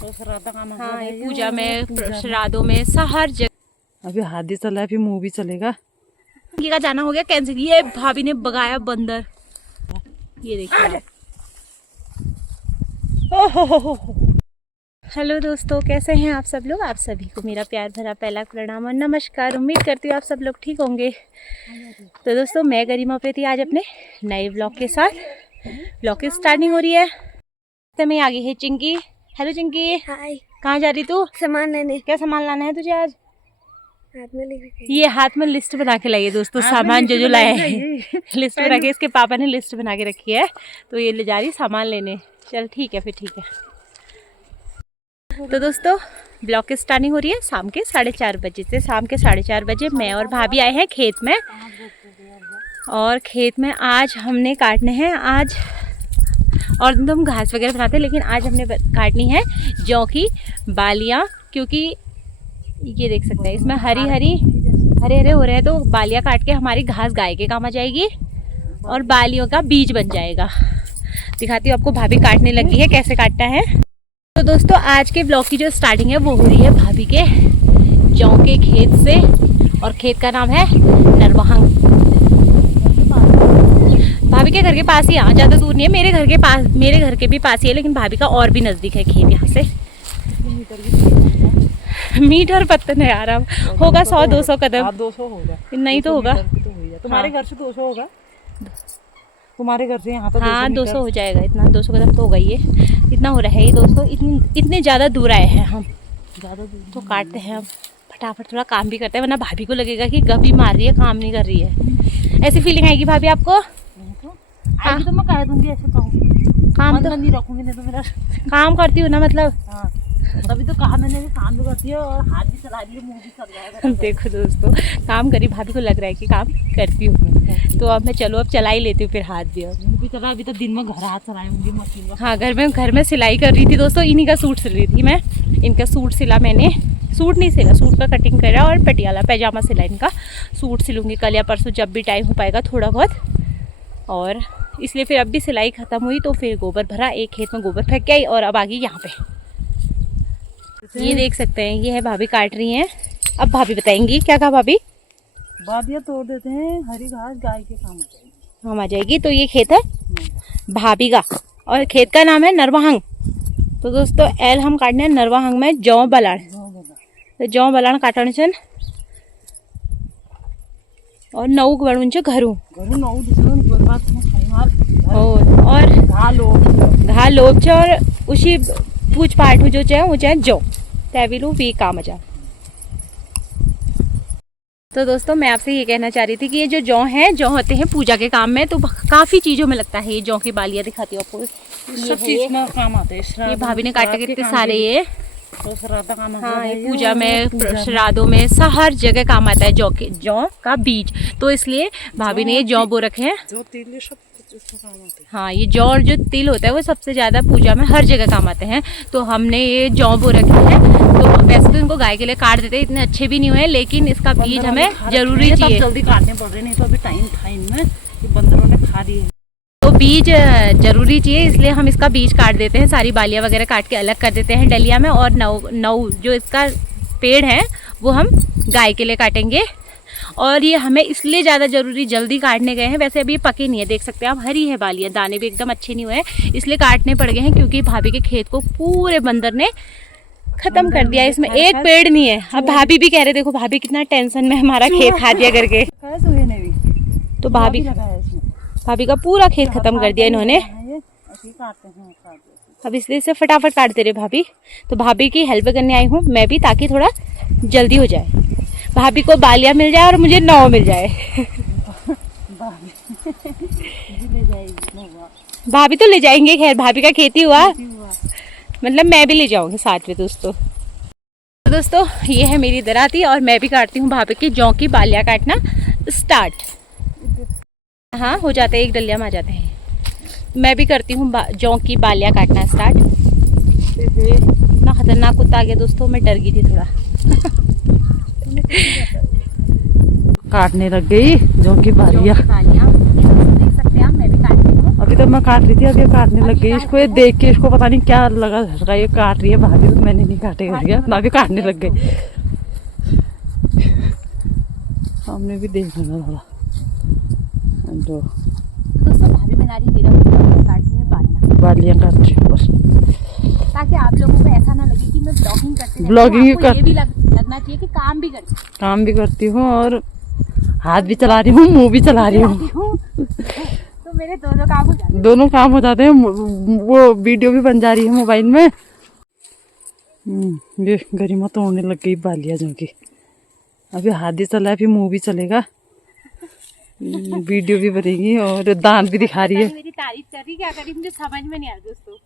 हाँ, पूजा में, श्राद्धों में, हर जगह। अभी हाथी चला है, फिर मूवी चलेगा। का जाना हो गया कैंसिल। ये भाभी ने भगाया बंदर, ये देखिए। हेलो दोस्तों, कैसे हैं आप सब लोग। आप सभी को मेरा प्यार भरा पहला प्रणाम और नमस्कार। उम्मीद करती हूँ आप सब लोग ठीक होंगे। तो दोस्तों, मैं गरिमा प्रीति आज अपने नए ब्लॉग के साथ, ब्लॉग की स्टार्टिंग हो रही है। तो मैं आ गई है चिंकी। हेलो चिंकी। हाय। कहाँ जा रही तू। सामान लेने। क्या सामान लाना है तुझे आज। हाथ में लेके। ये हाथ में लिस्ट बना के लाई है दोस्तों, सामान जो लाए हैं। लिस्ट बना के, इसके पापा ने लिस्ट बना के रखी है, तो ये ले जा रही सामान लेने। चल ठीक है, फिर ठीक है। तो दोस्तों, ब्लॉग की स्टार्टिंग हो रही है शाम के 4:30 बजे से। शाम के 4:30 बजे मैं और भाभी आए हैं खेत में, और खेत में आज हमने काटने हैं आज, और तो हम घास वगैरह बनाते हैं, लेकिन आज हमने काटनी है जौ की बालियाँ, क्योंकि ये देख सकते हैं इसमें हरे हरे हो रहे हैं। तो बालियाँ काट के हमारी घास गाय के काम आ जाएगी और बालियों का बीज बन जाएगा। दिखाती हूँ आपको, भाभी काटने लगी है, कैसे काटना है। तो दोस्तों, आज के ब्लॉग की जो स्टार्टिंग है वो हो रही है भाभी के जौ के खेत से, और खेत का नाम है नरवाहंग। भाभी के घर के पास ही, यहाँ ज़्यादा दूर नहीं है। मेरे घर के भी पास ही है, लेकिन भाभी का और भी नज़दीक है खेत यहाँ से। मीटर पत्ते नहीं आ रहा होगा, 100-200 कदम। 200 होगा, नहीं तो होगा। तुम्हारे घर से 200 होगा, तुम्हारे घर से यहाँ तक। हाँ 200 हो जाएगा, इतना 200 कदम तो होगा। ये इतना हो रहा है ये दोस्तों। इतने ज़्यादा दूर आए हैं हम, ज़्यादा दूर तो काटते हैं हम फटाफट, थोड़ा काम भी करते हैं, वरना भाभी को लगेगा कि गभी मार रही है, काम नहीं कर रही है। ऐसी फीलिंग आएगी भाभी आपको। हाँ तो मैं कह दूंगी, ऐसे कहूँगी, काम तो नहीं रखूंगी, नहीं तो मेरा काम करती हूँ ना, मतलब। हाँ तभी तो कहा मैंने, काम भी करती है और हाथ भी चला रही है, मुंह भी चल जाएगा। देखो दोस्तों, काम करी, भाभी को लग रहा है कि काम करती हूँ, तो अब मैं अब चला ही लेती हूँ फिर हाथ भी। भी चला, अभी तो दिन में घर हाथ चलाए होंगे मशीन का। हाँ, घर में सिलाई कर रही थी दोस्तों। इन्हीं का सूट सिल रही थी मैं। इनका सूट सिला मैंने, सूट नहीं सिला, सूट का कटिंग करा और पटियाला पैजामा सिला। इनका सूट सिलूँगी कल या परसों, जब भी टाइम हो पाएगा थोड़ा बहुत। और इसलिए फिर अब भी सिलाई ख़त्म हुई तो फिर गोबर भरा, एक खेत में गोबर फेंक के आई, और अब आ गई यहाँ पे। ये देख सकते हैं, ये है भाभी काट रही हैं। अब भाभी बताएंगी, क्या कहा भाभी। बादियाँ तोड़ देते हैं, हरी घास गाय के काम आ जाएगी। तो ये खेत है भाभी का, और खेत का नाम है नरवाहंग। तो दोस्तों, एल हम काटने हैं नरवाहंग में जौ बलाण। तो जौ बलाण काटने छन, और नऊ बनून घरू और घा लोब छे, और उसी पूछ पाठ जो चाहे वो चाहे जौ तैविलू भी काम आ जा। तो दोस्तों, मैं आपसे ये कहना चाह रही थी कि ये जो जौ है, जौ होते हैं पूजा के काम में, तो काफी चीजों में लगता है। ये जौ की बालियां दिखाती हूँ आपको, सब चीज में काम आते हैं। ये भाभी ने काटे कितने सारे, ये तो श्राद्ध काम आता हाँ, है, ये पूजा में, श्राद्धों में, हर जगह काम आता है जौ का बीज। तो इसलिए भाभी ने ये जौ बो रखे हैं। जो तिल सब काम आते हैं। हाँ, ये जौ और जो तिल होता है वो सबसे ज्यादा पूजा में हर जगह काम आते हैं। तो हमने ये जौ बो रखे हैं। तो वैसे तो इनको गाय के लिए काट देते हैं, इतने अच्छे भी नहीं हुए, लेकिन इसका बीज हमें जरूरी चाहिए। जल्दी काटने पड़ रहे, नहीं तो अभी टाइम था इनमें, बंदरों ने खा दिए। तो बीज जरूरी चाहिए, इसलिए हम इसका बीज काट देते हैं। सारी बालियां वगैरह काट के अलग कर देते हैं डलिया में, और नौ जो इसका पेड़ है वो हम गाय के लिए काटेंगे। और ये हमें इसलिए ज़्यादा जरूरी, जल्दी काटने गए हैं। वैसे अभी ये पके नहीं है, देख सकते हैं आप, हरी है बालियाँ, दाने भी एकदम अच्छे नहीं हुए, इसलिए काटने पड़ गए हैं, क्योंकि भाभी के खेत को पूरे बंदर ने खत्म कर दिया। इसमें एक पेड़ नहीं है। अब भाभी भी कह रहे, देखो भाभी कितना टेंशन में हमारा खेत खा दिया करके। तो भाभी का पूरा खेत खत्म कर दिया इन्होंने। अब इसलिए से फटाफट काट दे रहे भाभी। तो भाभी की हेल्प करने आई हूँ मैं भी, ताकि थोड़ा जल्दी हो जाए, भाभी को बालियाँ मिल जाए और मुझे नौ मिल जाए। भाभी तो ले जाएंगे, खैर भाभी का खेती हुआ, मतलब मैं भी ले जाऊंगी साथ में दोस्तों। ये है मेरी दराती, और मैं भी काटती हूँ भाभी की जौ की बालियाँ काटना स्टार्ट। हाँ, हो जाते हैं, एक डलिया में आ जाते हैं। मैं भी करती हूँ जौ की बालियाँ काटना स्टार्ट। इतना खतरनाक कुत्ता आ गया दोस्तों, मैं डर गई थी थोड़ा। काटने लग गई जौ की बालियाँ। देख सकते हैं आप, मैं भी काटती हूँ। अभी तो मैं काट रही थी, अब ये काटने लग गई। इसको ये देख के इसको पता नहीं क्या लगा झटका, ये काट रही है भाभी, तो मैंने नहीं काटेगा दिया ना, भी काटने लग गई। हमने भी देख लेना थोड़ा। तो दोस्तों भाभी बना रही मेरा काटनी है बालियाँ काट रही हूँ बस, ताकि आप लोगों को ऐसा ना लगे कि मैं ब्लॉगिंग करती हूँ। ब्लॉगिंग आपको ये भी लगना चाहिए कि काम भी करती हूँ और हाथ भी चला रही हूँ, मुंह भी चला रही हूँ। तो मेरे दोनों काम हो जाते हैं। दोनों काम हो जाते हैं। वो वीडियो भी बन जा रही है मोबाइल में। ये गरिमा तोड़ने लग गई बालियाँ जो की। अभी हाथ भी चला है, फिर मुंह भी चलेगा, वीडियो भी बनेगी और दांत भी दिखा रही है। मेरी तारीफ कर रही, क्या करी मुझे समझ में नहीं आ रहा दोस्तों।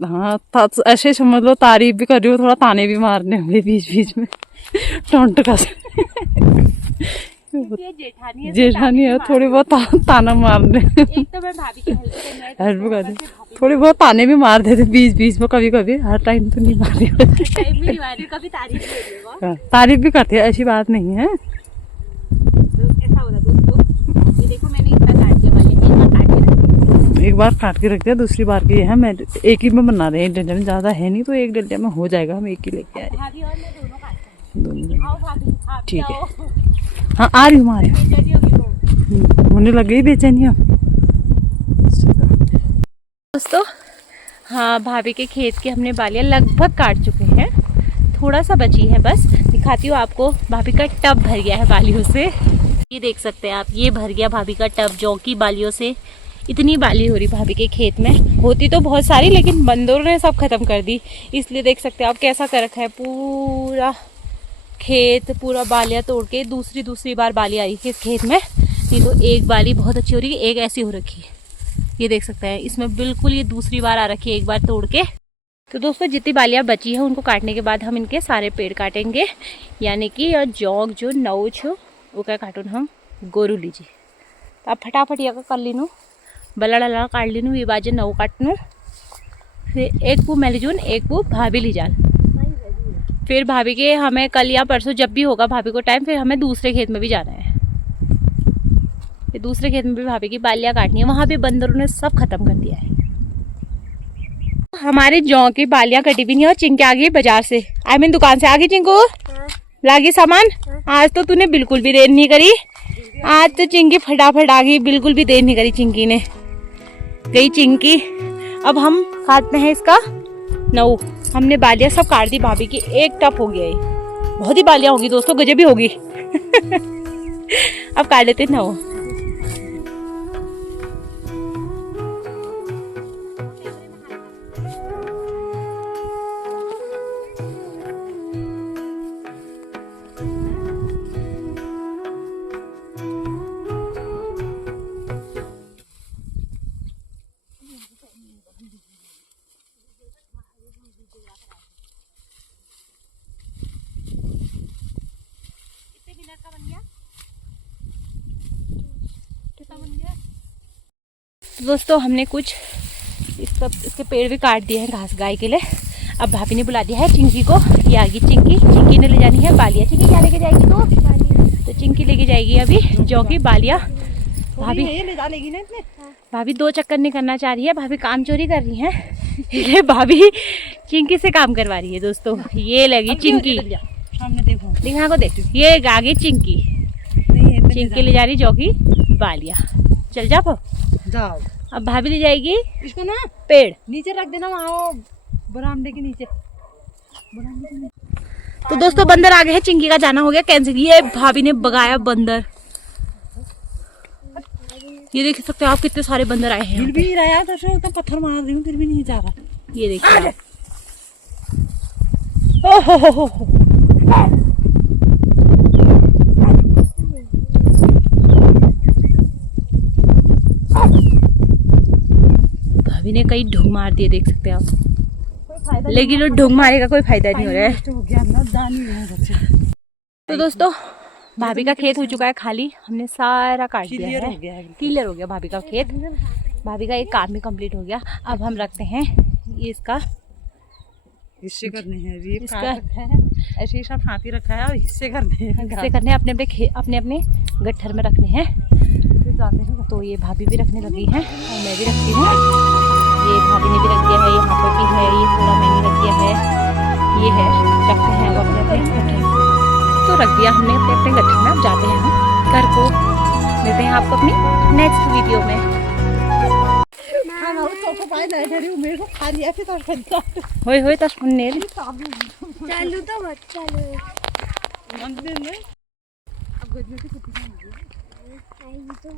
हाँ, ऐसे समझ लो तारीफ भी कर रही हो, थोड़ा ताने भी मारने होंगे बीच बीच में। टोंट का जेठानी है, थोड़ी बहुत ताना मारने। एक तो मैं भाभी की हेल्प कर रही, थोड़ी बहुत ताने भी मार देते बीच बीच में, कभी कभी, हर टाइम तो नहीं मार रही। कभी तारीफ भी करती है, ऐसी बात नहीं है। ऐसा होता दोस्तों, ये देखो मैंने इतना काट दिया वाले, एक बार काट के रख दिया, दूसरी बार की है। मैं एक ही में बना रहे हैं, डंडे में ज्यादा है नहीं, तो एक डंडे में हो जाएगा, हम एक ही लेके आए। भाभी और मैं दोनों काटते हैं। दोनों आओ भाभी, आप ठीक है। आओ। हाँ आ रही हूँ, आ रही हूँ। बेचैनी होगी तो। होने लग गई बेचैनी अब। दोस्तों हाँ, भाभी के खेत की हमने बालियाँ लगभग काट चुके हैं, थोड़ा सा बची है बस। दिखाती हूँ आपको, भाभी का टब भर गया है बालियों से। ये देख सकते हैं आप, ये भर गया भाभी का टब जौ की बालियों से। इतनी बाली हो रही भाभी के खेत में, होती तो बहुत सारी लेकिन बंदरों ने सब खत्म कर दी, इसलिए देख सकते हैं आप कैसा कर रखा है पूरा खेत, पूरा बालियाँ तोड़ के दूसरी बार बाली आई है इस खेत में। नहीं तो एक बाली बहुत अच्छी हो रही है, एक ऐसी हो रखी है, ये देख सकते हैं। इसमें बिल्कुल ये दूसरी बार आ रखी है, एक बार तोड़ के। तो दोस्तों जितनी बालियाँ बची है उनको काटने के बाद हम इनके सारे पेड़ काटेंगे, यानी कि जौग जो नौ छो वो क्या काटूँ हम गोरू लीजिए। तो आप फटाफट यह कर लीनू, बल्ला काट लीनू, ये बाजे नौ काटनू, फिर एक पू मैं लीजून, एक पू भाभी ली जान। फिर भाभी के हमें कल या परसों जब भी होगा भाभी को टाइम, फिर हमें दूसरे खेत में भी जाना है। फिर दूसरे खेत में भी भाभी की बालियाँ काटनी है, वहाँ भी बंदरों ने सब खत्म कर दिया है। हमारे जौ की बालियाँ कटी भी नहीं और चिंकी आ गई बाजार से, आई मीन दुकान से आ गई। चिंकू लागी सामान, आज तो तूने बिल्कुल भी देर नहीं करी, आज तो चिंकी फटाफट आ गई, बिल्कुल भी देर नहीं करी चिंकी ने। गई चिंकी। अब हम काटते हैं इसका नौ। हमने बालियाँ सब काट दी, भाभी की एक टप हो गया है, बहुत ही बालियाँ होगी दोस्तों, गजब भी होगी। अब काट लेते नौ। दोस्तों हमने कुछ इसके पेड़ भी काट दिए हैं घास गाय के लिए। अब भाभी ने बुला दिया है चिंकी को, ये आ गई चिंकी ने ले जानी है बालियाँ। चिंकी क्या लेके जाएगी तो चिंकी लेके जाएगी अभी जौ की बालियाँ। भाभी 2 चक्कर नहीं करना चाह रही है, भाभी काम चोरी कर रही है। भाभी चिंकी से काम करवा रही है दोस्तों। ये लगी चिंकी, दिखा को देख, ये आ गई चिंकी ले जा रही जौ की बालियाँ। चल जाओ। अब भाभी ले जाएगी इसको ना पेड़ नीचे रख देना, वहाँ बरामदे के नीचे। तो दोस्तों बंदर आ गए हैं, चिंकी का जाना हो गया कैंसिल। ये भाभी ने भगाया बंदर, ये देख सकते हो आप कितने सारे बंदर आए हैं। फिर भी नहीं रहा, तो पत्थर मार रही हूँ फिर भी नहीं जा रहा। ये देखिए भाभी ने कई ढूंढ मार दिए, देख सकते हैं आप, लेकिन वो ढूंढ मारे का कोई फायदा नहीं हो रहा है। तो दोस्तों भाभी का खेत हो चुका है खाली, हमने सारा काट दिया है, क्लियर हो गया भाभी का खेत। भाभी का एक काम भी कंप्लीट हो गया। अब हम रखते हैं ये इसका हिस्से करने हैं, अभी इसका ऐसे ही सब हाथी रखा है और हिस्से करने हैं, हिस्से करने अपने अपने गट्ठर में रखने हैं। तो ये भाभी भी रखने लगी हैं और मैं भी रखती हूँ। ये भाभी ने भी रख दिया है, यहाँ पर भी है, ये थोड़ा मैंने रख दिया है, ये है, रखते हैं अब अपने अपने गट्ठे। तो रख दिया हमने अपने अपने गट्ठे में। अब जाते हैं हम घर को। मिलते हैं आपको अपनी नेक्स्ट वीडियो में। होय होय तस नेल चालू तो मत चालू मंदिर में आई तो